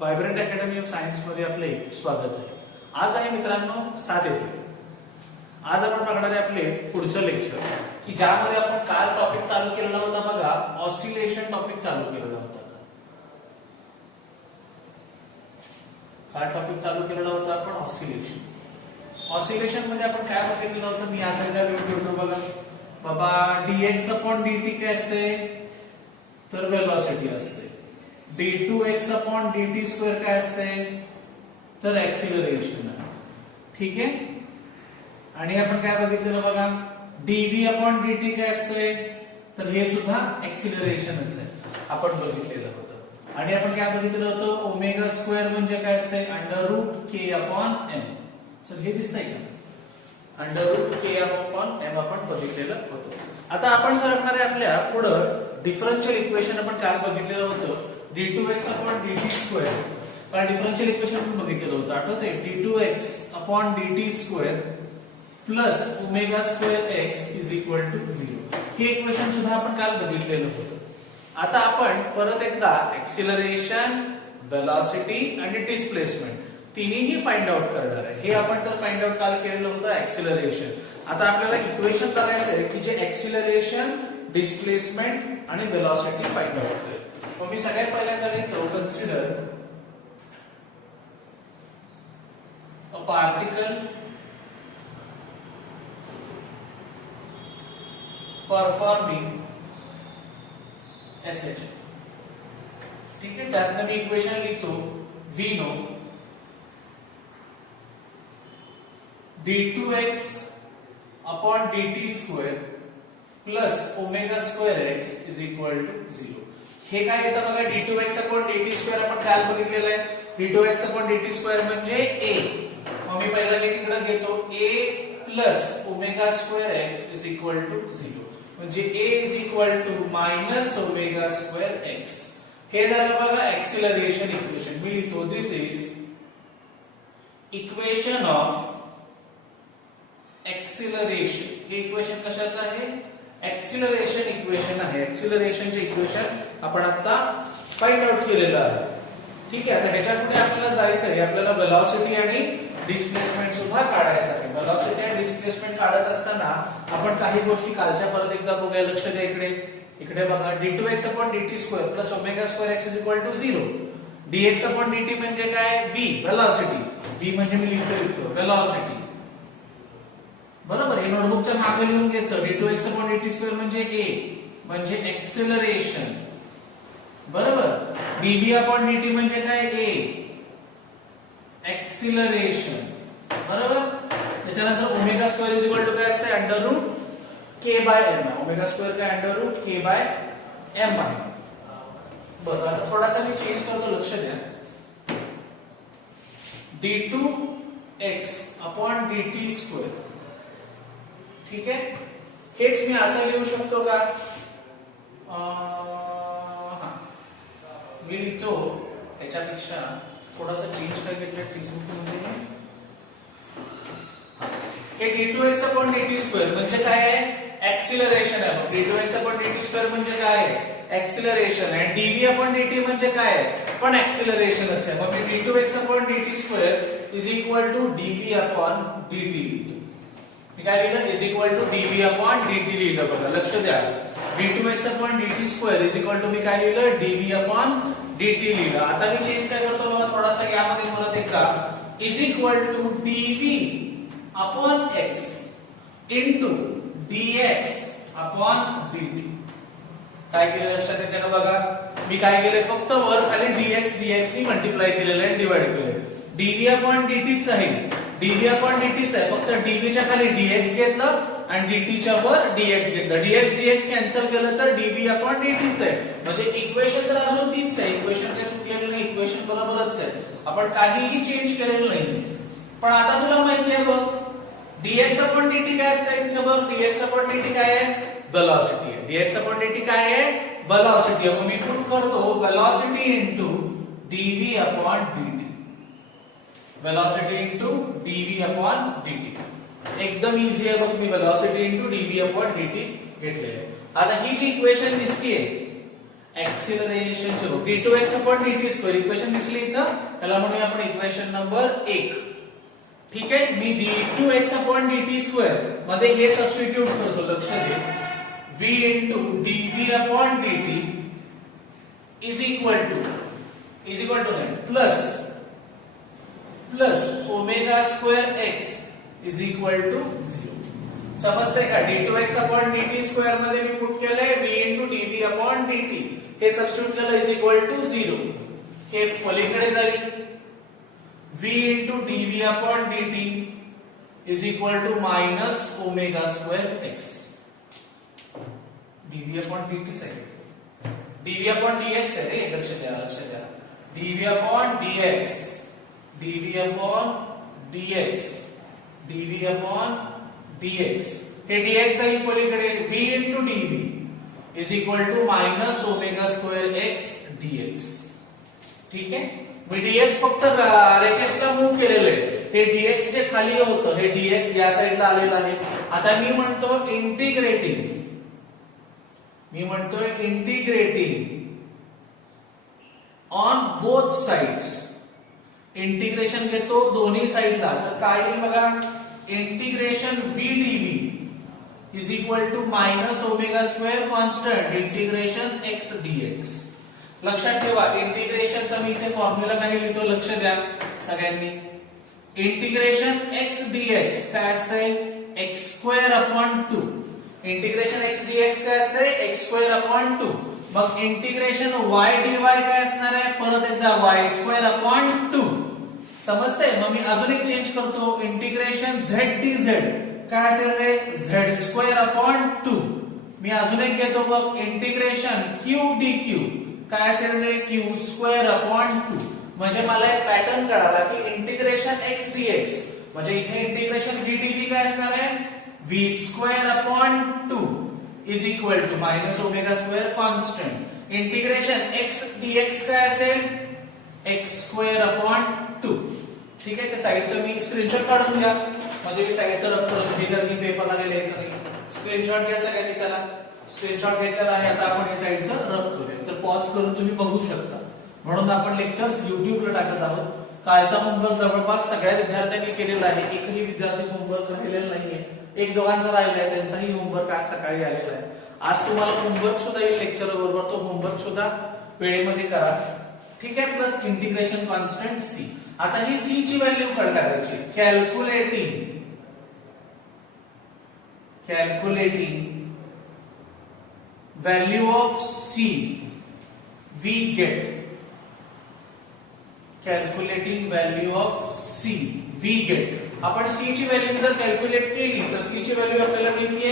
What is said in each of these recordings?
Vibrant academy of science मध्ये आपले स्वागत आहे. आज आहे मित्रांनो 7 एप्रिल. आज आपण बघणार आहे आपले पुढचं लेक्चर की ज्यामध्ये आपण काल टॉपिक चालू केलेला होता बघा, ऑसिलेशन टॉपिक चालू केलेला होता. काल टॉपिक चालू केलेला होता आपण ऑसिलेशन. ऑसिलेशन मध्ये आपण काय बघितलेलं होतं, मी या साईडला लिहून बघा बाबा, dx अपॉन dt काय असते तर वेलोसिटी असते. d2x अपॉन dt स्क्वेअर काय असते तर एक्सिलरेशन आहे. ठीक आहे. आणि आपण काय बघितलेलं बघा, dv अपॉन dt काय असते तर हे सुद्धा एक्सिलरेशनच आहे, आपण बघितलेलं होतं. आणि आपण काय बघितलेलं होतं, ओमेगा स्क्वेअर म्हणजे काय असते under root k upon m. चल हे दिसतंय का, under root k upon m आपण बघितलेलं होतं. आता आपण सरकणार आहे आपल्या पुढं डिफरन्शियल इक्वेशन. आपण काल बघितलेलं होतं d2x अपॉन dt स्क्वेअर. काल डिफरन्शियल इक्वेशन आपण बघितलेलं होतं, आठवतंय, d2x upon dt square plus omega square x is equal to 0. हे इक्वेशन सुद्धा आपण काल बघितलेलं होतं. आता आपण परत एकदा एक्सिलरेशन, वेलोसिटी आणि डिस्प्लेसमेंट तिन्ही फाइंड आउट करणार आहे. हे आपण तर फाइंड आउट काल केलेलं होतं एक्सिलरेशन. आता आपल्याला इक्वेशन बघायचं आहे की जे एक्सिलरेशन, डिस्प्लेसमेंट आणि वेलोसिटी फाइंड आउट करेल. मग मी सगळ्यात पहिल्यांदा लिहितो, consider a particle performing SH. ठीक आहे. त्यातनं मी इक्वेशन लिहितो, V know d2x upon dt square plus omega square x is equal to 0. हे काय येतं बघा, d2x अपॉन dt स्क्वेअर आपण काल बघितलेलं आहे. d2x अपॉन dt स्क्वेअर म्हणजे a. मग मी पहिला इकडे घेतो a plus omega square x is equal to 0. म्हणजे a is equal to minus omega square x. हे झालं बघा एक्सिलरेशन इक्वेशन. मी लिहितो, this is equation of acceleration. हे इक्वेशन कशाचं आहे, एक्सिलरेशन इक्वेशन आहे. एक्सिलरेशनचे इक्वेशन आपण आता फाइंड आउट केलेलं आहे. ठीक आहे. आता ह्याच्या पुढे आपल्याला जायचं आहे, आपल्याला वेलोसिटी आणि डिस्प्लेसमेंट सुद्धा काढायचं आहे. वेलोसिटी आणि डिस्प्लेसमेंट काढत असताना आपण काही गोष्टी कालच्या परत एकदा बघूया. लक्ष द्या इकडे. इकडे बघा, d2x upon dt square plus omega square x is equal to 0. dx upon dt म्हणजे काय, v वेलोसिटी. v म्हणजे मी लिहितो इथं वेलोसिटी. बरोबर. हे नोटबुकच्या मागे लिहून घ्यायचं. d2x अपॉन dt स्क्वेअर म्हणजे a म्हणजे एक्सिलरेशन. बरोबर. dv अपॉन dt म्हणजे काय, a एक्सिलरेशन. बरोबर. त्याच्यानंतर omega square is equal to काय असते, under root k by m. Omega square काय under root k by m आहे. बरं. आता थोडासा मी चेंज करतो, लक्ष द्या. d2x upon dt square. ठीक आहे. हेच मी असं लिहू शकतो का, मी लिहितो ह्याच्यापेक्षा थोडासा चेंज काय घेतलं टेक्स्टबुक मध्ये. हे d2x अपॉन dt स्क्वेअर म्हणजे काय आहे, एक्सिलरेशन आहे. d2x अपॉन dt स्क्वेअर म्हणजे काय आहे, एक्सिलरेशन आहे. dv अपॉन dt म्हणजे काय आहे, पण एक्सिलरेशनच आहे. मग मी d2x upon dt square is equal to dv upon dt लिहितो. मी काय लिहिलं, is equal to dv upon dt लिहिलं. बघा लक्ष द्या, d2x upon dt square is equal to मी काय लिहिलं, dv अपॉन dt लिहिलं. आता मी चेंज काय करतो बघा, थोडासा यामध्ये परत एकदा, is equal to dv upon x into dx upon dt. काय केलं लक्षात येते का बघा, मी काय केले, फक्त वर खाली dx नी मल्टिप्लाय केलेलं आहे, डिवाइड केलं. dv अपॉन dt च आहे, dv अपॉन dt च आहे, फक्त dv च्या खाली dx घेतलं आणि dt च्या वर dx घेतलं. dx कॅन्सल केलं तर dv अपॉन dt च आहे. म्हणजे इक्वेशन तर अजून तीच आहे, इक्वेशन काही चुकलेलं नाही, इक्वेशन बरोबरच आहे. आपण काहीही चेंज केलेलं नाही. पण आता तुला माहिती आहे बघ, dx अपॉन dt काय असतं तिथे बघ, dx अपॉन dt काय आहे, वेलोसिटी आहे. dx अपॉन dt काय आहे, वेलोसिटी आहे. मग मी पुट करतो velocity into dv upon dt. Velocity into dv upon dt. एकदम इझी आहे बघ, मी velocity into dv upon dt घेतलेलं आहे. आता ही जी इक्वेशन दिसतीये ऍक्सिलरेशन चे d2x upon dt square equation दिसली इथं, त्याला म्हणूया आपण इक्वेशन नंबर 1. ठीक आहे, मी d2x अपॉन dt स्क्वेअर मध्ये हे सबस्टिट्यूट करतो. लक्ष दे, v into dv upon dt is equal to plus omega square x is equal to 0. समजतंय का? d2x अपॉन dt स्क्वेअर मध्ये मी पुट केलंय v into dv upon dt, हे सबस्टिट्यूट केलं इज इक्वल टू 0. हे पलीकडे जाईल, v into dv upon dt is equal to minus omega square x. dv upon dt side, dv upon dx है रे, लक्ष द्या. dv upon dx, dv upon dx, dv upon dx, हे dx जाईल पलीकडे, v into dv is equal to minus omega square x dx. ठीक आहे, मी dx फक्त RHS ला मूव्ह केलेलं आहे. हे dx जे खाली होतं, हे dx या साईडला आलेलं आहे. आता मी म्हणतोय integrating on both sides. Integration घेतो दोन्ही साइडला, तर काय येईल बघा, integration v dv is equal to minus omega square constant integration x dx. लक्षात ठेवा, इंटिग्रेशनचा मी इथे फॉर्म्युला काय लिहितो, लक्ष द्या सगळ्यांनी. इंटिग्रेशन x dx काय असतंय, x square upon 2. Integration x dx काय असतंय, x स्क्वेअर अपॉन 2. मग इंटिग्रेशन y dy काय असणार आहे, परत एकदा y स्क्वेअर अपॉन 2. समजतंय? मग मी अजून एक चेंज करतो, इंटिग्रेशन z dz काय असेल रे, z स्क्वेअर अपॉन 2. मी अजून एक घेतो बघ, इंटिग्रेशन q dq काय असेल रे, q स्क्वेअर अपॉन 2. म्हणजे मला एक पॅटर्न कळाला की इंटिग्रेशन x dx म्हणजे इथे इंटिग्रेशन v dv काय असणार आहे, v square upon 2 is equal to minus omega square constant. Integration x dx काय असेल, x स्क्वेअर अपॉन 2. ठीक आहे, त्या साइडचं मी स्क्रीनशॉट काढून घ्या, म्हणजे मी साइडचं रब करून हे करके पेपरला लिहायचं नाही. स्क्रीनशॉट घ्या सगळ्यांनी. चला, स्क्रीनशॉट घेतलेला आहे. आता आपण हे साइडचं रब करूया. तर पॉज करून तुम्ही बघू शकता. म्हणून आपण लेक्चर्स युट्यूबला टाकत आहोत. कालचा होमवर्क जवळपास सगळ्या विद्यार्थ्यांनी केलेला आहे. एकही विद्यार्थी होमवर्क राहिलेला नाहीये. एक दोघांचा राहिला आहे, त्यांचाही होमवर्क आज सकाळी आलेला आहे. आज तुम्हाला होमवर्क सुद्धा येईल लेक्चर बरोबर, तो होमवर्क सुद्धा वेळेमध्ये करा. ठीक आहे, प्लस इंटिग्रेशन कॉन्स्टंट c. आता ही c ची व्हॅल्यू कळ करायची. Calculating value of c we get. Calculating value of c we get. आपण c ची व्हॅल्यू जर कॅल्क्युलेट केली तर c ची व्हॅल्यू आपल्याला मिळते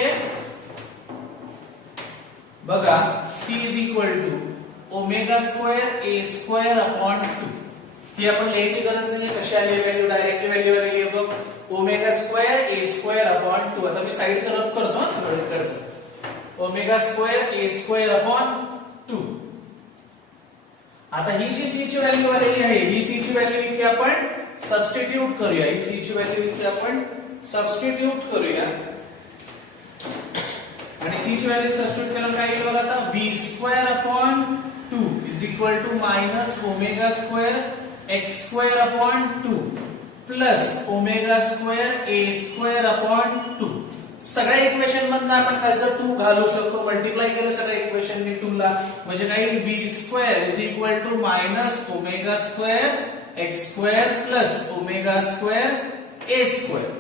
बघा, c is equal to omega square a square upon 2. ही आपण लिहायची गरज नाही, कशी आली व्हॅल्यू, डायरेक्टली व्हॅल्यू आलेली आहे बघ, omega square a square upon 2. आता मी साइडचं रब करतो सगळीकडचं. Omega square a square upon 2. आता ही जी c ची व्हॅल्यू आलेली आहे, ही c ची व्हॅल्यू इथे आपण सबस्टिट्यूट करूया. ही c ची व्हॅल्यू इथे आपण सबस्टिट्यूट करूया. आणि c ची व्हॅल्यू सबस्टिट्यूट केल्यावर काय येईल बघा, आता v square upon 2 is equal to minus omega square x square upon 2 plus omega square a square upon 2. सगळ्या इक्वेशन मधनं आपण खालचं 2 घालू शकतो. मल्टिप्लाय केलं सगळ्या इक्वेशनने 2 ला, म्हणजे काय येईल, v square is equal to minus omega square x square plus omega square a square.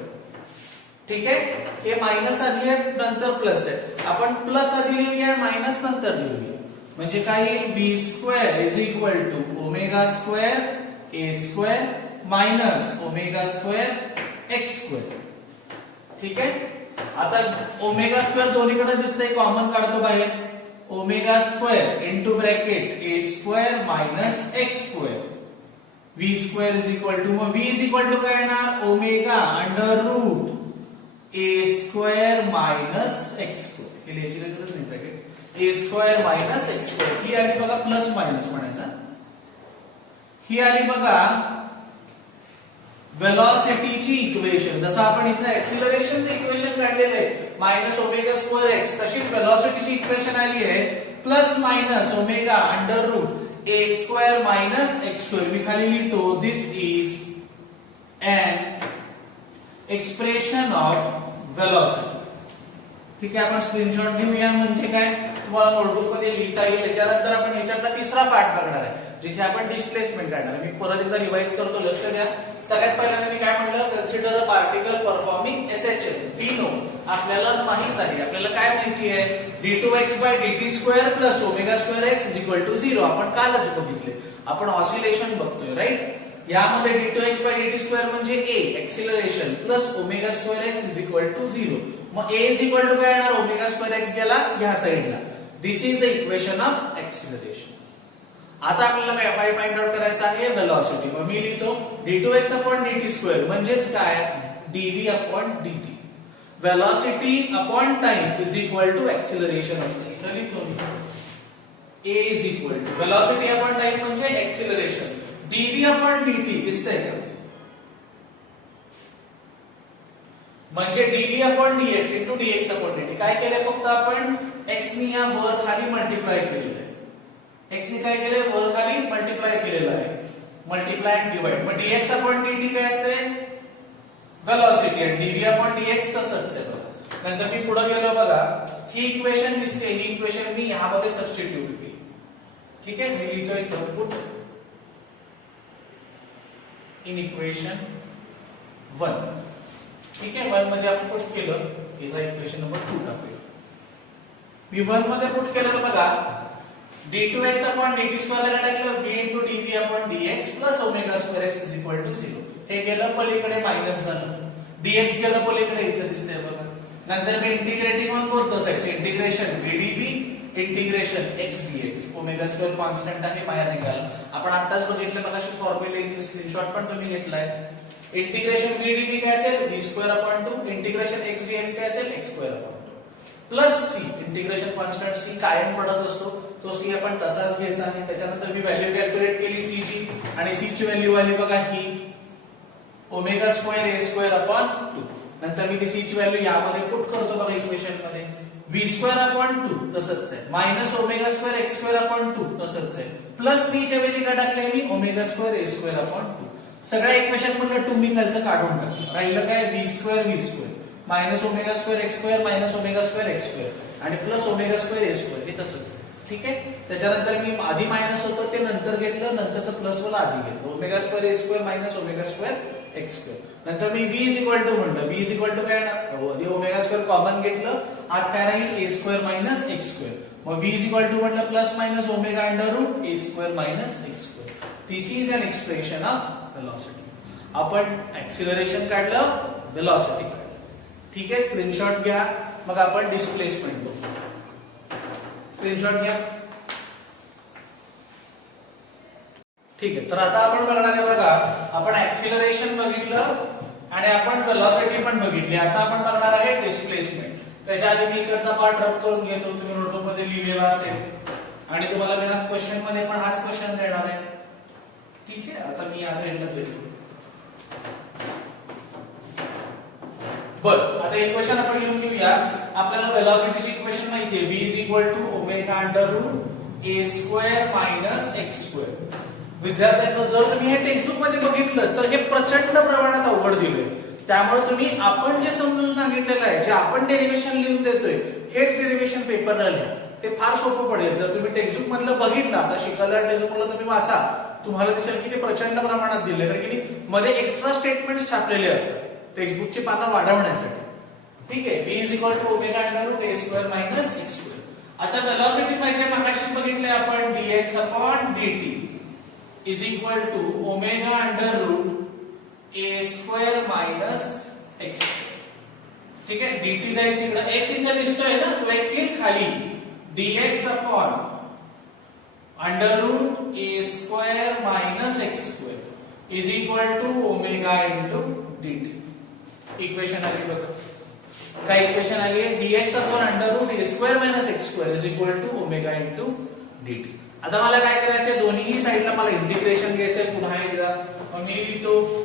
ठीक आहे, हे मायनस आधी आहे नंतर प्लस आहे. आपण प्लस आधी लिहूया, मायनस नंतर लिहूया. म्हणजे काय येईल, v square is equal to omega square a square minus omega square x square. ठीक आहे, आता ओमेगा स्क्वेअर दोन्हीकडे दिसतंय, कॉमन काढतो बाहेर. Omega square into bracket a square minus x square. v square is equal to, मग v is equal to काय येणार, omega under root a square minus x square. हे लिहायची गरज नाही, bracket a square minus x square. ही आली बघा प्लस मायनस म्हणायचा. ही आली बघा वेलॉसिटीची इक्वेशन. जसं आपण इथे ऍक्सिलरेशनचं इक्वेशन काढलेलं आहे मायनस ओमेगा स्क्वेअर एक्स, तशीच वेलॉसिटीची इक्वेशन आली आहे. Plus minus omega under root ए स्क्वेअर मायनस एक्स स्क्वेअर. मी खाली लिहितो this is an expression of velocity. ठीक आहे, आपण स्क्रीनशॉट घेऊया. म्हणजे काय तुम्हाला नोटबुक मध्ये लिहिता येईल. त्याच्यानंतर आपण ह्याच्यातला तिसरा पार्ट बघणार आहे जिथे आपण डिस्प्लेसमेंट काढणार आहे. मी परत एकदा रिवाइज करतो, लक्ष द्या. सगळ्यात पहिल्यांदा मी काय म्हणलं, consider a particle performing SHL. We know, आपल्याला माहित आहे, आपल्याला काय माहिती आहे, d2x by dt square plus omega square x is equal to 0. आपण कालच बघितले. आपण ऑसिलेशन बघतोय, राईट. यामध्ये d2x by dt स्क्वेअर म्हणजे a acceleration plus omega square x is equal to 0. मग a इज इक्वल टू काय येणार, ओमेगा स्क्वेअर x गेला ह्या साइडला. This is the equation of acceleration. आता आपल्याला काय फाइंड आउट करायचं आहे, वेलोसिटी. मग मी लिहितो d2x upon dt स्क्वेअर म्हणजेच काय, dv upon dt. Velocity upon time is equal to acceleration असते. इथं लिहितो मी a is equal to velocity upon time म्हणजे एक्सिलरेशन, dv upon dt दिसतंय का, म्हणजे dv upon dx into dx upon dt. काय केलंय, फक्त आपण x नी या वर खाली मल्टिप्लाय केलेलं आहे. x नी काय केलंय, वर खाली मल्टिप्लाय केलेलं आहे. Multiply and divide. मग dx upon dt काय असते, वेलोसिटी. आणि dv upon dx तसंच आहे बघा. नंतर मी पुढे गेलो बघा, ही इक्वेशन दिसते, ही इक्वेशन मी यामध्ये सबस्टिट्यूट केली. ठीक आहे, मी लिहितोय इथं पुट इन इक्वेशन 1. ठीक आहे, 1 मध्ये आपण पुट केलं, इथं इक्वेशन नंबर 2 टाकूया. मी 1 मध्ये पुट केलं तर बघा, d2x upon dt स्क्वेअर ला टाकलं v into dv upon dx plus omega square x is equal to 0. हे गेलं पलीकडे मायनस झालं, dx गेलं पलीकडे, इथे दिसतंय बघा. नंतर मी integrating on both the sides, integration v dv integration x dx. Omega square constant आहे, बाहेर निघाला. आपण आताच बघितलं मगाशी फॉर्म्युला, इथे स्क्रीनशॉट पण तुम्ही घेतलाय. इंटिग्रेशन v dv काय असेल, v square upon 2. Integration x dx काय असेल, x square upon 2 plus c. Integration constant c कायम पडत असतो, तो c आपण तसाच घ्यायचा आहे. त्याच्यानंतर मी व्हॅल्यू कॅल्क्युलेट केली c ची, आणि c ची व्हॅल्यू आली बघा ही omega square a square upon 2. नंतर मी c ची व्हॅल्यू यामध्ये पुट करतो बघा इक्वेशन मध्ये, v स्क्वेअर अपॉन 2 तसंच आहे, minus omega square x square upon 2 तसंच आहे, प्लस c च्या ऐवजी काय टाकले मी, omega square a square upon 2. सगळ्या इक्वेशन मधलं 2 मी खालचं काढून टाकलं. राहिलं काय, v square minus omega square x square minus omega square x square आणि plus omega square a square. हे तसंच. ठीक आहे, त्याच्यानंतर मी आधी मायनस होतं ते नंतर घेतलं, नंतरचं प्लस वाला आधी घेतलं. Omega square a square minus omega square x square. नंतर मी v इज इक्वल टू म्हणलं, v इज इक्वल टू काय ना, ओमेगा स्क्वेअर कॉमन घेतलं, आत काय राहील a square minus x square. मग v इज इक्वल टू म्हणलं plus minus omega under root a square minus x square. This is an expression of velocity. आपण acceleration काढलं, वेलोसिटी काढलं. ठीक आहे, स्क्रीनशॉट घ्या. मग आपण डिस्प्लेसमेंट बघू. स्क्रीनशॉट घ्या. ठीक आहे, तर आता आपण बघणार आहे बघा, आपण एक्सिलरेशन बघितलं आणि आपण वेलोसिटी पण बघितली. आता आपण बघणार आहे डिस्प्लेसमेंट. त्याच्या आधी मी इकडचा पार्ट रब करून घेतो, तुम्ही नोटबुक मध्ये लिहिलेला असेल आणि तुम्हाला बिना क्वेश्चन मध्ये पण हाच क्वेश्चन देणार आहे. ठीक आहे, आता मी या साईडला घेतो. बरं, आता इक्वेशन आपण लिहून घेऊया. आपल्याला वेलोसिटीची इक्वेशन माहिती आहे, v is equal to omega under root a square minus x square. विद्यार्थ्यांनो, जर तुम्ही हे टेक्स्टबुक मध्ये बघितलं तर हे प्रचंड प्रमाणात अवघड दिलंय. त्यामुळे तुम्ही आपण जे समजून सांगितलेलं आहे, जे आपण डेरिव्हेशन लिहून देतोय, हेच डेरिव्हेशन पेपरला लिहा. ते फार सोपं पडेल. जर तुम्ही टेक्स्टबुक मधलं बघितलं, आता शिकायला टेक्स्टबुकला तुम्ही वाचा, तुम्हाला दिसेल की ते प्रचंड प्रमाणात दिले, कारण की मध्ये एक्स्ट्रा स्टेटमेंट्स छापलेले असतात टेक्स्टबुकची पानं वाढवण्यासाठी. ठीक आहे, v is equal to omega under root a square minus x square. आता वेलोसिटी पाहिजे, मागाशीच बघितले आपण, dx upon dt is equal to omega under root a square minus x square. ठीक आहे, dt जाईल तिकडे, x इथे दिसतोय ना, तो x येईल खाली, dx upon under root a square minus x square is equal to omega into dt. Equation आली बघा, काय इक्वेशन आली आहे, dx upon under root a square minus x square is equal to omega into dt. आता मला काय करायचंय, दोन्ही साइडला मला इंटिग्रेशन घ्यायचंय. पुन्हा एकदा मी लिहितो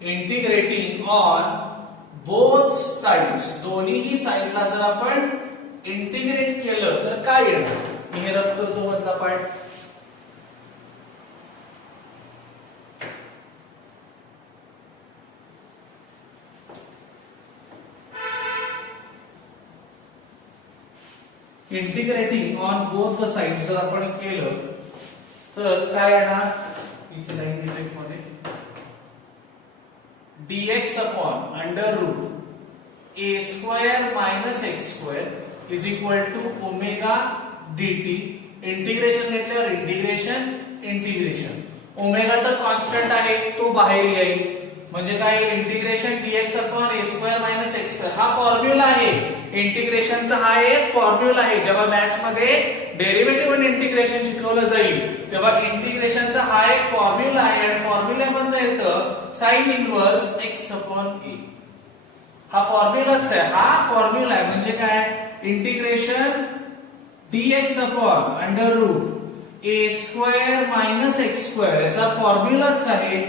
इंटिग्रेटिंग ऑन बोथ साइड्स, दोन्हीही साइडला जर आपण इंटिग्रेट केलं तर काय येणार? मी हे रद्द करतो मधला part. Integrating on both the sides जर आपण केलं तर काय येणार? इथे लाईन इफेक्ट मध्ये dx upon under root a square minus x square is equal to omega dt. Integration घेतल्यावर इंटिग्रेशन ओमेगा तर कॉन्स्टंट आहे, तो बाहेर येईल. म्हणजे काय? Integration dx upon a square minus x square हा फॉर्म्युला आहे. इंटिग्रेशनचा हा एक फॉर्म्युला आहे. जेव्हा मॅथ्स मध्ये डेरिव्हेटिव्ह आणि इंटिग्रेशन शिकवलं जाईल तेव्हा इंटिग्रेशनचा हा एक फॉर्म्युला आहे आणि फॉर्म्युल्यामधनं येतं sine inverse x upon a. हा फॉर्म्युलाच आहे. हा फॉर्म्युला आहे म्हणजे काय? Integration dx upon under root a square minus x square याचा फॉर्म्युलाच आहे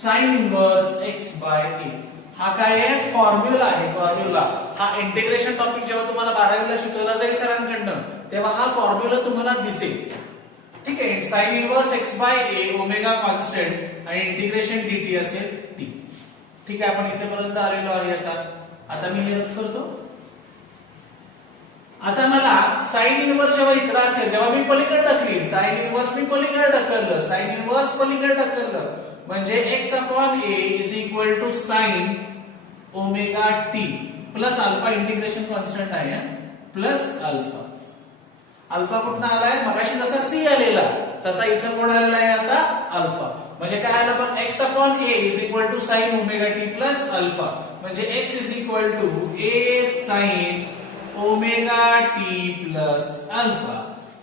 sine inverse x by a. हा काय आहे? फॉर्म्युला आहे. फॉर्म्युला हा इंटिग्रेशन टॉपिक जेव्हा तुम्हाला 12वीला शिकवला जाईल सरांकडनं तेव्हा हा फॉर्म्युला तुम्हाला दिसेल. ठीक आहे. Sine inverse x by a omega constant आणि इंटिग्रेशन dt असेल t. ठीक आहे. आपण इथेपर्यंत आलेलो आहे. आता मी हे रद्द करतो. आता मला साइन इनवर्स जेव्हा इकडे असेल, जेव्हा मी पलीकडे ढकली साइन इनवर्स मी पलीकडे ढकललं, साइन इनवर्स पलीकडे ढकललं म्हणजे x upon a is equal to sine omega t plus alpha. Integration constant आहे प्लस अल्फा. अल्फा कुठून आलाय? मगाशी जसा c आलेला तसा इथं कोण आलेला आहे आता? अल्फा. म्हणजे काय आलं बघ? x upon a is equal to sine omega t plus alpha. म्हणजे x is equal to a sine omega t plus alpha.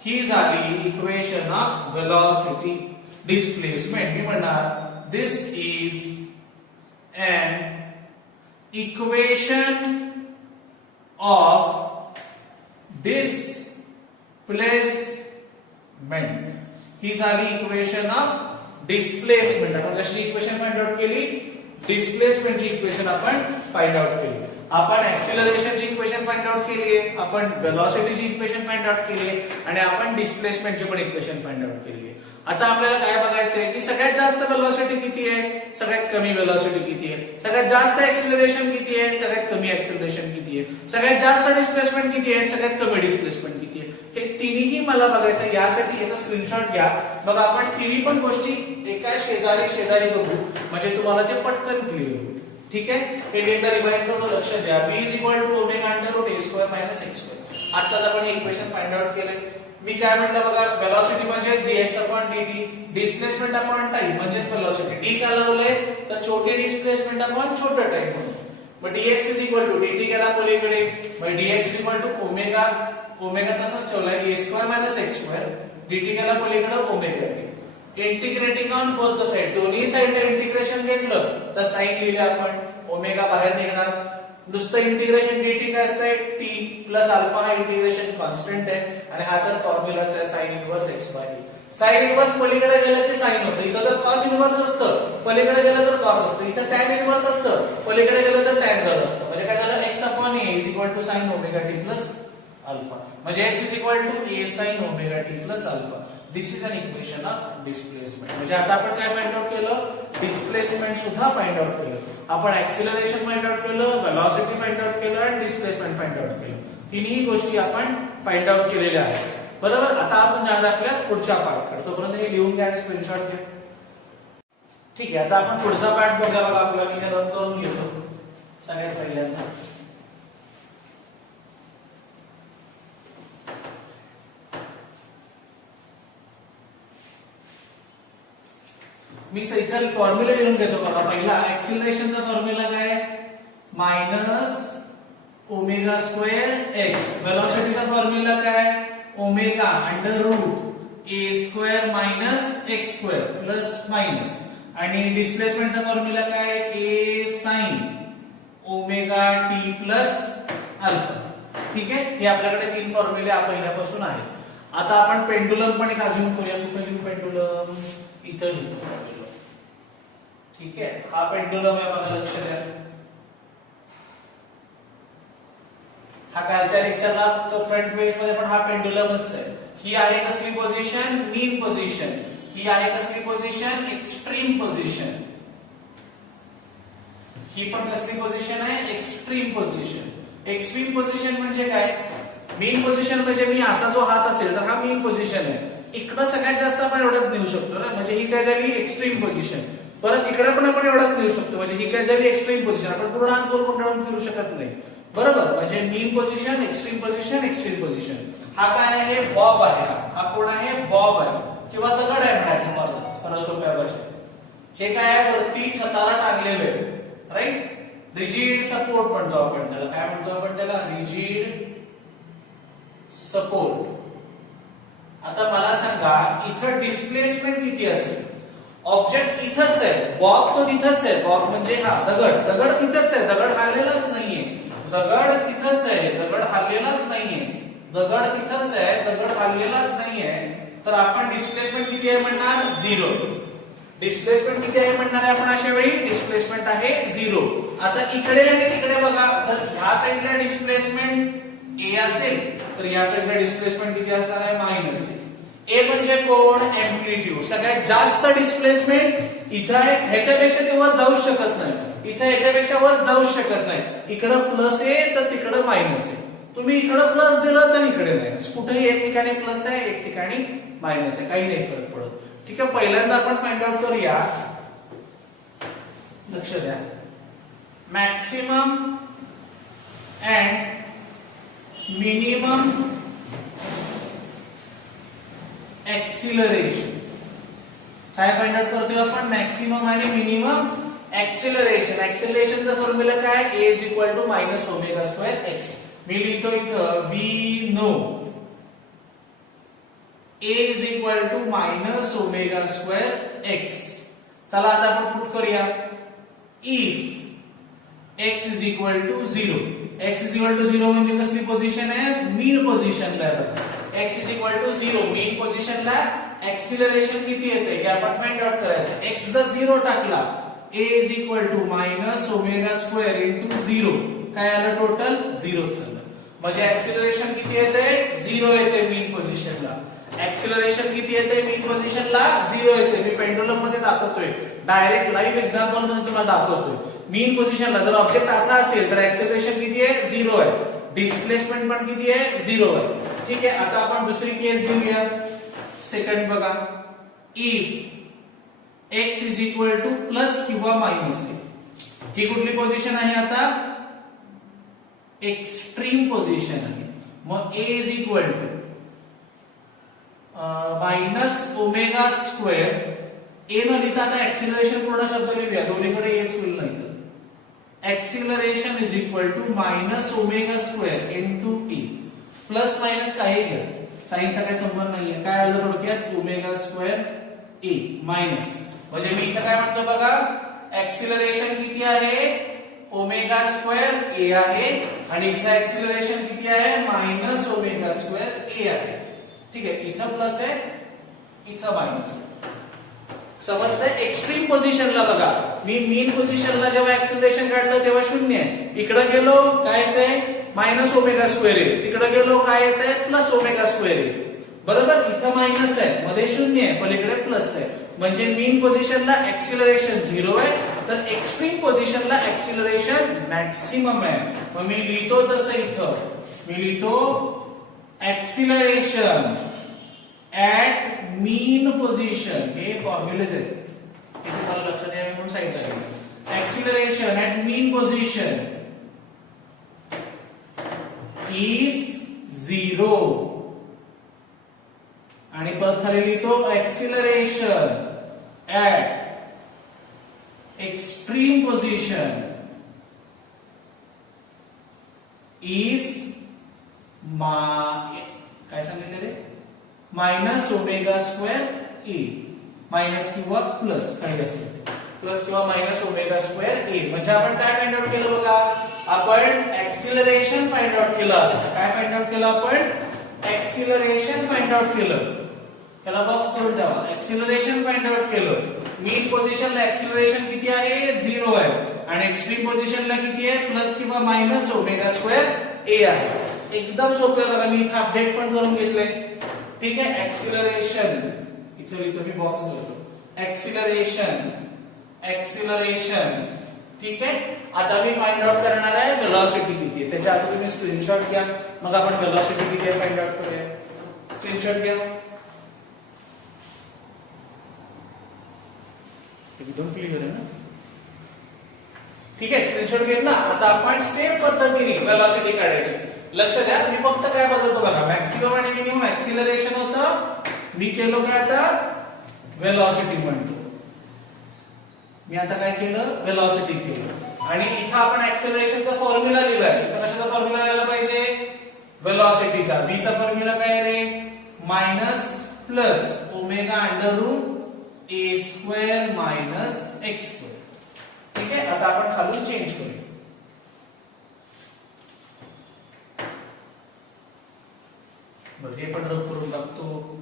ही झाली इक्वेशन ऑफ वेलोसिटी डिस्प्लेसमेंट. मी म्हणणार this is an equation of displacement. ही झाली equation of displacement. आपण कशी equation find out केली? डिस्प्लेसमेंटची equation आपण फाइंड आउट केली. आपण ऍक्सिलरेशनची इक्वेशन फाइंड आउट केली आहे, आपण वेलोसिटीची इक्वेशन फाइंड आउट केली आहे आणि आपण डिस्प्लेसमेंटची पण इक्वेशन फाइंड आउट केली आहे. आता आपल्याला काय बघायचंय की सगळ्यात जास्त वेलोसिटी किती आहे, सगळ्यात कमी वेलोसिटी किती आहे, सगळ्यात जास्त ऍक्सिलरेशन किती आहे, सगळ्यात कमी ऍक्सिलरेशन किती आहे, सगळ्यात जास्त डिस्प्लेसमेंट किती आहे, सगळ्यात कमी डिस्प्लेसमेंट किती आहे. हे तिन्ही मला बघायचं. यासाठी याचा स्क्रीनशॉट घ्या. बघा आपण तिन्ही पण गोष्टी एका शेजारी बघू म्हणजे तुम्हाला ते पटकन क्लिअर होईल. ठीक आहे. हे एकदा रिवाइज करून लक्ष द्या. v is equal to omega under root a square minus x square. आताच आपण हे इक्वेशन फाइंड आउट केले. मी काय म्हटलं बघा? वेलोसिटी म्हणजे dx upon dt, displacement upon time म्हणजेच वेलोसिटी. d का लावलंय तर छोटे डिस्प्लेसमेंट अपॉन छोटा टाइम म्हणून. मग dx is equal to dt गेला पलीकडे मग dx is equal to omega तसाच ठेवलाय a square minus x square. dt गेला पलीकडे omega t. Integrating on both the side, दोन्ही साइडला इंटिग्रेशन घेतलं तर साइन लिहिले आपण, ओमेगा बाहेर निघणार. नुसतं इंटिग्रेशन dt काय असतंय? t plus alpha. हा इंटिग्रेशन कॉन्स्टंट आहे आणि हा जर फॉर्म्युलाच आहे sine inverse x by a. Sine inverse पलीकडे गेलं ते साइन होतं. इथं जर कॉस इनवर्स असतं पलीकडे गेलं तर कॉस असतं. इथं टॅन इनवर्स असतं पलीकडे गेलं तर टॅन झालं असतं. म्हणजे काय झालं? x upon a is equal to sine omega t plus alpha. म्हणजे x is equal to a sine omega t plus alpha. This is an equation of displacement. म्हणजे आता आपण काय फाइंड आउट केलं? डिस्प्लेसमेंट सुद्धा फाइंड आउट केलं. आपण acceleration find out केलं, वेलोसिटी फाइंड आउट केलं आणि डिस्प्लेसमेंट फाइंड आउट केलं. तिन्ही गोष्टी आपण फाइंड आउट केलेल्या आहेत. बरोबर. आता आपण जाणार आपल्या पुढच्या पार्टकडे. तोपर्यंत हे लिहून घ्या आणि स्क्रीनशॉट घ्या. ठीक आहे. आता आपण पुढचा पार्ट बघूया. बघा आपला मी हे रद्द करून घेतो सगळ्यात पहिल्यांदा. मी इथं फॉर्म्युला लिहून घेतो. बघा पहिला ऍक्सिलरेशनचा फॉर्म्युला काय आहे? Minus omega square x. वेलोसिटीचा फॉर्म्युला काय? Omega under root a square minus x square plus minus. आणि डिस्प्लेसमेंटचा फॉर्म्युला काय? a sine omega t plus alpha. ठीक आहे. हे आपल्याकडे तीन फॉर्म्युले पहिल्यापासून आहेत. आता आपण पेंडुलम पण एक अजून करूया. कुठे लिहू पेंडुलम? इथं लिहतो. ठीक आहे. हा पेंडुलम आहे बघा, लक्ष द्या. हा कालच्या लेक्चरला तो फ्रंट पेज मध्ये पण हा पेंडुलमच आहे. ही आहे कसली पोझिशन? मीन पोझिशन. ही आहे कसली पोझिशन? Extreme position. ही पण कसली पोझिशन आहे? Extreme position. एक्स्ट्रीम पोझिशन म्हणजे काय? मीन पोझिशन म्हणजे मी असा जो हात असेल तर हा मीन पोझिशन आहे. इकडं सगळ्यात जास्त आपण एवढंच नेऊ शकतो ना, म्हणजे ही काय झाली? Extreme position. परत इकडे पण आपण एवढाच नेऊ शकतो, म्हणजे ही काय झाली? Extreme position. आपण पूर्ण हात गोल गुंडाळून फिरू शकत नाही, बरोबर? म्हणजे mean position, extreme position, extreme position. हा काय आहे? बॉब आहे. हा कोण आहे? बॉब आहे किंवा दगड आहे म्हणायचं मला सरळ सोप्या भाषेत. हे काय आहे? वरती छताला टांगलेलं आहे, राईट? रिजिड सपोर्ट म्हणतो आपण त्याला. काय म्हणतो आपण त्याला? Rigid support. आता मला सांगा इथं डिस्प्लेसमेंट किती असेल? ऑब्जेक्ट इथंच आहे, बॉब तो तिथंच आहे. बॉब म्हणजे हा दगड, दगड तिथंच आहे, दगड हललेलाच नाहीये. दगड तिथंच आहे, दगड हललेलाच नाहीये. दगड तिथंच आहे, दगड हललेलाच नाहीये. तर आपण डिस्प्लेसमेंट किती आहे म्हणणार? 0. डिस्प्लेसमेंट किती आहे म्हणणार आहे आपण अशा वेळी? डिस्प्लेसमेंट आहे 0. आता इकडे आणि तिकडे बघा, जर ह्या साईडला डिस्प्लेसमेंट ए असेल तर या साईडला डिस्प्लेसमेंट किती असणार आहे? मायनस ए. ए म्हणजे कोण? एम्प्लिट्यूड. सगळ्यात जास्त डिस्प्लेसमेंट इथं आहे, ह्याच्यापेक्षा ते वर जाऊ शकत नाही. इथं ह्याच्यापेक्षा वर जाऊ शकत नाही. इकडं प्लस ए तर तिकडं मायनस ए. तुम्ही इकडं प्लस दिलं तर इकडे मायनस. कुठेही एक ठिकाणी प्लस आहे, एक ठिकाणी मायनस आहे, काही नाही फरक पडत. ठीक आहे, पहिल्यांदा आपण फाइंड आउट करूया. लक्ष द्या. Maximum and minimum acceleration. काय फाइंड आउट करतोय आपण? मॅक्सिमम आणि मिनिमम एक्सिलरेशन. एक्सिलरेशनचा फॉर्म्युला काय? a is equal to minus omega square x. मी लिहितो इथं we know a is equal to minus omega square x. चला आता आपण पुट करूया. If x is equal to 0. x is equal to 0 म्हणजे कसली पोझिशन आहे? मीन पोझिशनला आहे. x इज इक्वल टू 0 मीन पोझिशनला एक्सिलरेशन किती येते हे आपण फाइंड आउट करायचं. x जर 0 टाकला, a is equal to minus omega square into 0, काय आलं? टोटल 0 झालं. म्हणजे एक्सिलरेशन किती येते? 0 येते मीन पोझिशनला. एक्सिलरेशन किती येते मीन पोझिशनला? 0 येते. मी पेंडुलम मध्ये दाखवतोय, डायरेक्ट लाईव्ह एक्झाम्पल मध्ये तुम्हाला दाखवतोय. मीन पोझिशनला जर ऑब्जेक्ट असा असेल तर एक्सिलरेशन किती आहे? 0 आहे. डिस्प्लेसमेंट पण किती आहे? 0 आहे. ठीक आहे, आता आपण दुसरी केस घेऊया. सेकंड बघा. If x is equal to plus किंवा मायनस ए. ही कुठली पोझिशन आहे? आता एक्स्ट्रीम पोझिशन आहे. मग a is equal to minus omega square. A न लिहिता आता एक्सिलरेशन पूर्ण शब्द लिहूया, दोन्हीकडे एच होईल नाही तर. Acceleration is equal to minus omega square into A. Plus minus काही घ्या, साइनचा काही संबंध नाहीये. काय आलं थोडक्यात? Omega square A minus. म्हणजे मी इथं काय म्हणतो बघा, एक्सिलरेशन किती आहे? ओमेगा स्क्वेअर ए आहे आणि इथं एक्सिलरेशन किती आहे? मायनस ओमेगा स्क्वेअर ए आहे. ठीक आहे, इथं प्लस आहे, इथं मायनस. समजतंय? एक्स्ट्रीम पोझिशनला बघा, मी मीन पोझिशनला जेव्हा एक्सिलरेशन काढलं तेव्हा 0 आहे. इकडे गेलो काय येतंय? मायनस ओमेगा स्क्वेअर आहे. तिकडे गेलो काय येतंय? प्लस ओमेगा स्क्वेअर आहे. बरोबर? इथं मायनस आहे, मध्ये 0 आहे, पलीकडे प्लस आहे. म्हणजे मीन पोझिशनला एक्सिलरेशन 0 आहे, तर एक्स्ट्रीम पोझिशनला एक्सिलरेशन मॅक्सिमम आहे. मग मी लिहितो तसं इथं, मी लिहितो एक्सिलरेशन ऍट मीन पोझिशन. हे फॉर्म्युलेज आहेत, हे तुम्हाला लक्षात यावे म्हणून सांगितलं आहे. Acceleration at mean position is 0 आणि परत खाली लिहितो acceleration at extreme position is काय सांगितले रे? Minus omega square A. Minus किंवा प्लस काही असेल, प्लस किंवा मायनस ओमेगा स्क्वेअर ए. म्हणजे आपण काय फाइंड आउट केलं बघा? आपण एक्सिलरेशन फाइंड आउट केलं. काय फाइंड आउट केलं आपण? एक्सिलरेशन फाइंड आउट केलं. त्याला बॉक्स करून ठेवा. एक्सिलरेशन फाइंड आउट केलं. मीन पोझिशनला एक्सिलरेशन किती आहे? 0 आहे आणि एक्स्ट्रीम पोझिशनला किती आहे? प्लस किंवा मायनस ओमेगा स्क्वेअर ए आहे. एकदम सोपं आहे बघा, मी इथे अपडेट पण करून घेतलंय. ठीक आहे, ऍक्सिलरेशन इथे लिहितो मी, बॉक्स करतो. Acceleration, acceleration. ठीक आहे, आता मी फाइंड आउट करणार आहे वेलोसिटी किती आहे. त्याच्या आधी तुम्ही स्क्रीनशॉट घ्या, मग आपण वेलोसिटी किती आहे फाइंड आउट करूया. स्क्रीनशॉट घ्या. एकदम क्लिअर आहे ना. ठीक आहे, स्क्रीनशॉट घेत ना. आता आपण सेम पद्धतीने वेलोसिटी काढायची. लक्ष द्या, मी फक्त काय बदलतो बघा, मॅक्सिमम आणि मिनिमम ऍक्सिलरेशन होतं, मी केलो काय आता वेलोसिटी म्हणतो. मी आता काय केलं, वेलोसिटी केलं. आणि इथं आपण ऍक्सिलरेशनचा फॉर्म्युला लिहिलाय. इथं कशाचा फॉर्म्युला लिहायला पाहिजे, वेलोसिटीचा. v चा फॉर्म्युला काय रे, minus plus omega under root ए स्क्वेअर मायनस एक्स स्क्वेअर. ठीक आहे, आता आपण खालून चेंज करूया. बरं, हे पण रब करून टाकतो.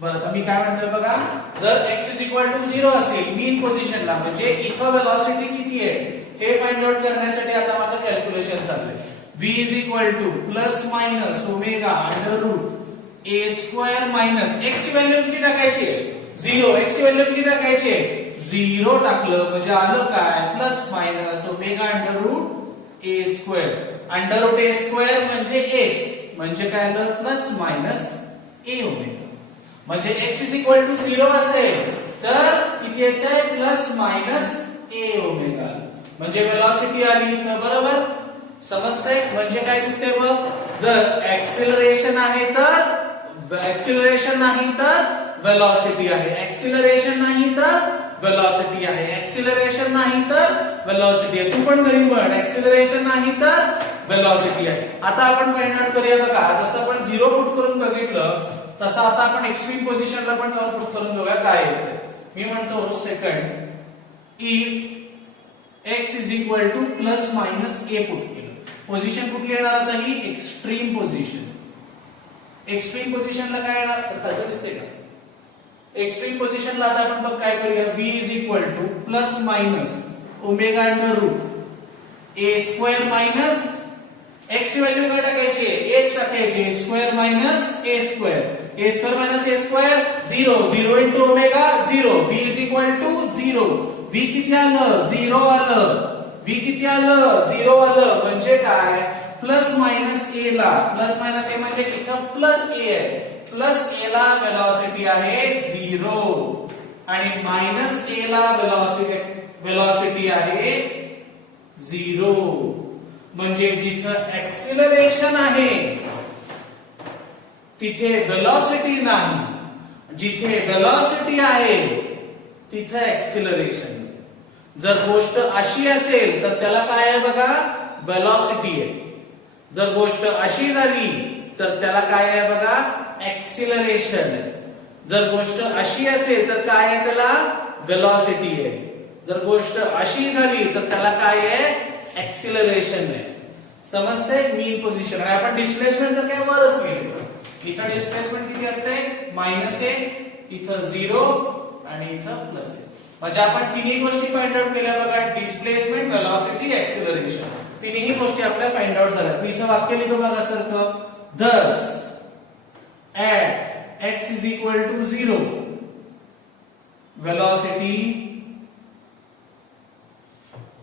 बरं, आता मी काय म्हणतोय बघा, जर x इज इक्वल टू 0 असेल मीन पोझिशनला, म्हणजे इथं वेलोसिटी किती आहे हे फाइंड आउट करण्यासाठी आता माझं कॅल्क्युलेशन चाललंय. v is equal to plus minus omega under root A square minus x ची व्हॅल्यू किती टाकायची आहे, 0. x ची व्हॅल्यू किती टाकायची आहे, 0 टाकलं म्हणजे आलं काय, plus minus omega under root ए स्क्वेअर. अंडर रूट ए स्क्वेअर म्हणजे x, म्हणजे काय आलं, प्लस मायनस ए ओमेगा. म्हणजे x इज इक्वल टू 0 असेल तर किती येते, प्लस मायनस ए ओमेगा. म्हणजे वेलोसिटी आली इथं, बरोबर समजतंय. म्हणजे काय दिसतंय बघ, जर ऍक्सिलरेशन आहे तर, ऍक्सिलरेशन नाही तर वेलोसिटी आहे, ऍक्सिलरेशन नाही तर वेलोसिटी आहे, ऍक्सिलरेशन नाही तर वेलोसिटी आहे. तू पण घरी म्हण, ऍक्सिलरेशन नाही तर वेलोसिटी आहे. आता आपण फाइंड आउट करूया बघा. जसं आपण 0 पुट करून बघितलं तसं आता आपण एक्स्ट्रीम पोझिशनला पण जाऊन पुट करून बघूया काय येतं. मी म्हणतो second, if x is equal to plus minus A put केलं, पोझिशन कुठली येणार आता ही, एक्स्ट्रीम पोझिशन. एक्स्ट्रीम पोझिशनला काय येणार, खालचं दिसतंय का, एक्स्ट्रीम पोझिशनला आता आपण बघ काय करूया, v is equal to plus minus omega under root A square minus x ची व्हॅल्यू काय टाकायची आहे, एच टाकायची, square minus A square. A square minus A square 0, 0 into omega 0. v is equal to 0. v किती आलं, 0 आलं. v किती आलं, 0 आलं. म्हणजे काय, प्लस मायनस ए ला, प्लस मायनस ए म्हणजे इथं प्लस ए आहे, प्लस ए ला वेलोसिटी आहे 0 आणि मायनस ए ला वेलोसिटी आहे 0. म्हणजे जिथं ऍक्सिलरेशन आहे तिथे वेलोसिटी नाही, जिथे वेलोसिटी आहे तिथे ऍक्सिलरेशन. जर गोष्ट अशी असेल तर त्याला काय आहे बघा, वेलोसिटी आहे. जर गोष्ट अशी झाली तर त्याला काय आहे बघा, ऍक्सिलरेशन आहे. जर गोष्ट अशी असेल तर काय आहे, त्याला वेलोसिटी आहे. जर गोष्ट अशी झाली तर त्याला काय आहे, ऍक्सिलरेशन आहे. समजते, मीन पोझिशन. आणि आपण डिस्प्लेसमेंट तर काय वरच गेलो. इथं डिस्प्लेसमेंट किती असते, मायनस ए, इथं 0 आणि इथं प्लस ए. म्हणजे आपण तिन्ही गोष्टी फाइंड आउट केल्या बघा, डिस्प्लेसमेंट, वेलोसिटी, ऍक्सिलरेशन. तिन्ही गोष्टी आपल्या फाइंड आउट झाल्या. मी इथं वाक्य लिहितो बघा सारखं, thus at x is equal to 0 velocity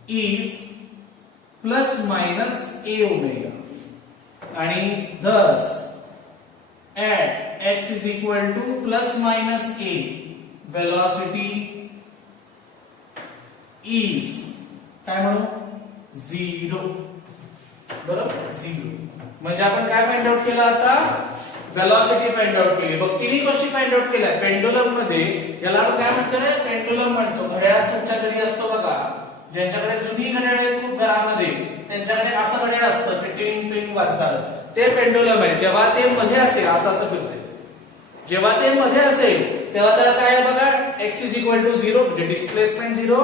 is plus minus a omega. आणि thus at x is equal to plus minus a velocity is काय म्हणू, 0. बरोबर, 0. म्हणजे आपण काय फाइंड आउट केलं आता, वेलोसिटी फाइंड आउट केली. बघ तिन्ही गोष्टी फाइंड आउट केल्या. पेंडुलम मध्ये याला आपण काय म्हणतो रे, पेंडुलम म्हणतो. घड्याळ तुमच्या घरी असतो बघा, ज्यांच्याकडे जुनी घड्याळ आहे खूप घरामध्ये, त्यांच्याकडे असं घड्याळ असतं ते टिंग टिंग वाजतात, ते पेंडुलम आहे. जेव्हा ते मध्ये असेल असं असं फिरते, जेव्हा ते मध्ये असेल तेव्हा त्याला काय आहे बघा, x इज इक्वल टू 0 म्हणजे डिस्प्लेसमेंट 0,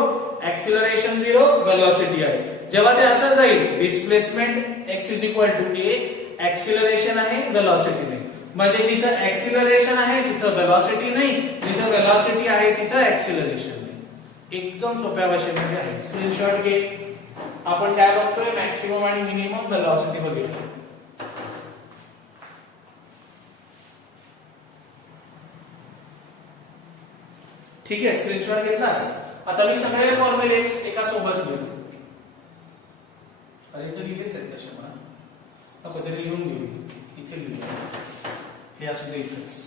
ऍक्सिलरेशन 0, वेलोसिटी आहे. जेव्हा ते असं जाईल, displacement x is equal to a, acceleration आहे, वेलोसिटी नाही. म्हणजे जिथं ऍक्सिलरेशन आहे तिथं वेलोसिटी नाही, जिथं वेलोसिटी आहे तिथं ऍक्सिलरेशन नाही. एकदम सोप्या भाषेमध्ये आहे. स्क्रीनशॉट घे. आपण काय बघतोय मॅक्सिमम आणि मिनिमम व्हेलॉसिटी बघितलं. ठीक आहे, स्क्रीनशॉट घेतलास. आता मी सगळे फॉर्म्युले एका सोबत लिहितो. अरे इथे लिहिलेच आहेत तसे मला नको तरी लिहून घेऊ. इथे लिहून हे असू दे इथेच.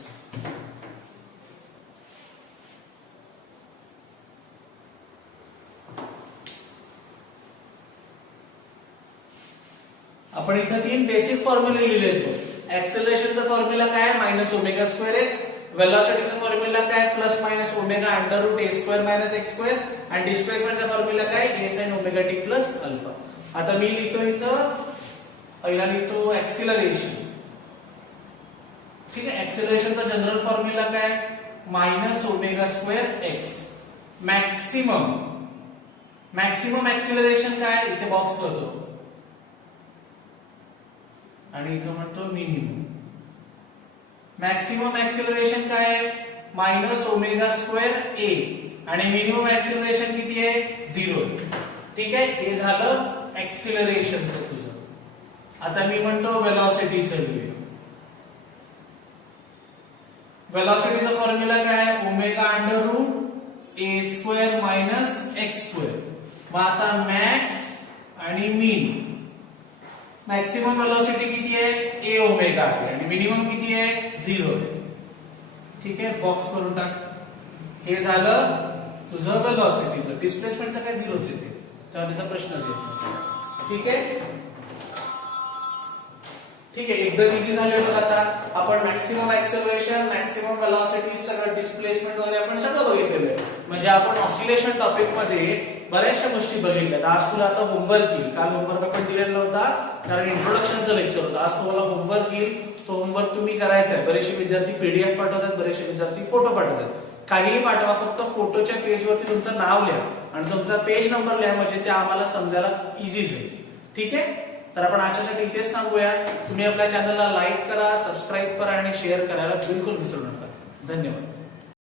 आपण इथे 3 बेसिक फॉर्म्युले लिहिले आहेत. ऍक्सेलरेशनचा फॉर्म्युला काय मायनस ओमेगा स्क्वेअर एक्स, वेलोसिटीचा फॉर्म्युला काय plus minus omega under root ए स्क्वेअर मायनस एक्स स्क्वेअर, आणि डिस्प्लेसमेंटचा फॉर्म्युला काय a sine omega t plus alpha. आता मी लिहितो इथं पहिला लिहितो ऍक्सिलरेशन. ठीक आहे, ऍक्सिलरेशनचा जनरल फॉर्म्युला काय minus omega square x. Maximum acceleration काय इथे बॉक्स करतो आणि इथं म्हणतो मिनिमम. मॅक्सिमम ऍक्सिलरेशन काय मायनस ओमेगा स्क्वेअर ए आणि मिनिमम ऍक्सिलरेशन किती आहे 0. ठीक आहे, हे झालं ऍक्सिलरेशनचं तुझं. आता मी म्हणतो वेलॉसिटीचं लिहूया. वेलॉसिटीचा फॉर्म्युला काय ओमेगा अंडर रूट ए स्क्वेअर मायनस एक्स स्क्वेअर. मग आता मॅक्स आणि मीन. मॅक्सिमम वेलोसिटी किती आहे ए ओमेगा आहे आणि मिनिमम किती आहे 0 आहे. ठीक आहे, बॉक्स करून टाक. हे झालं तुझं वेलोसिटीचं. डिस्प्लेसमेंटचं काय 0च येते तेव्हा त्याचा प्रश्नच येतो. ठीक आहे, ठीक आहे, एकदम इझी झाले बघ. आता आपण मॅक्सिमम ऍक्सेलरेशन, मॅक्सिमम वेलोसिटी, सगळं डिस्प्लेसमेंट वगैरे आपण सगळं बघितलेलं आहे. म्हणजे आपण ऑसिलेशन टॉपिक मध्ये बऱ्याचशा गोष्टी बघितल्यात. आज तुला आता होमवर्क येईल. काल होमवर्क आपण दिलेला होता कारण इंट्रोडक्शनचं लेक्चर होतं. आज तुम्हाला होमवर्क येईल. तो होमवर्क तुम्ही करायचा आहे. बरेचसे विद्यार्थी पीडीएफ पाठवतात, बरेचसे विद्यार्थी फोटो पाठवतात. काहीही पाठवा, फक्त फोटोच्या पेजवरती तुमचं नाव लिहा आणि तुमचा पेज नंबर लिहा, म्हणजे ते आम्हाला समजायला इझीच आहे. ठीक आहे, तर आपण आजच्यासाठी इथेच थांबूया. तुम्ही आपल्या चॅनलला लाईक करा, सबस्क्राईब करा आणि शेअर करायला बिलकुल विसरू नका. धन्यवाद.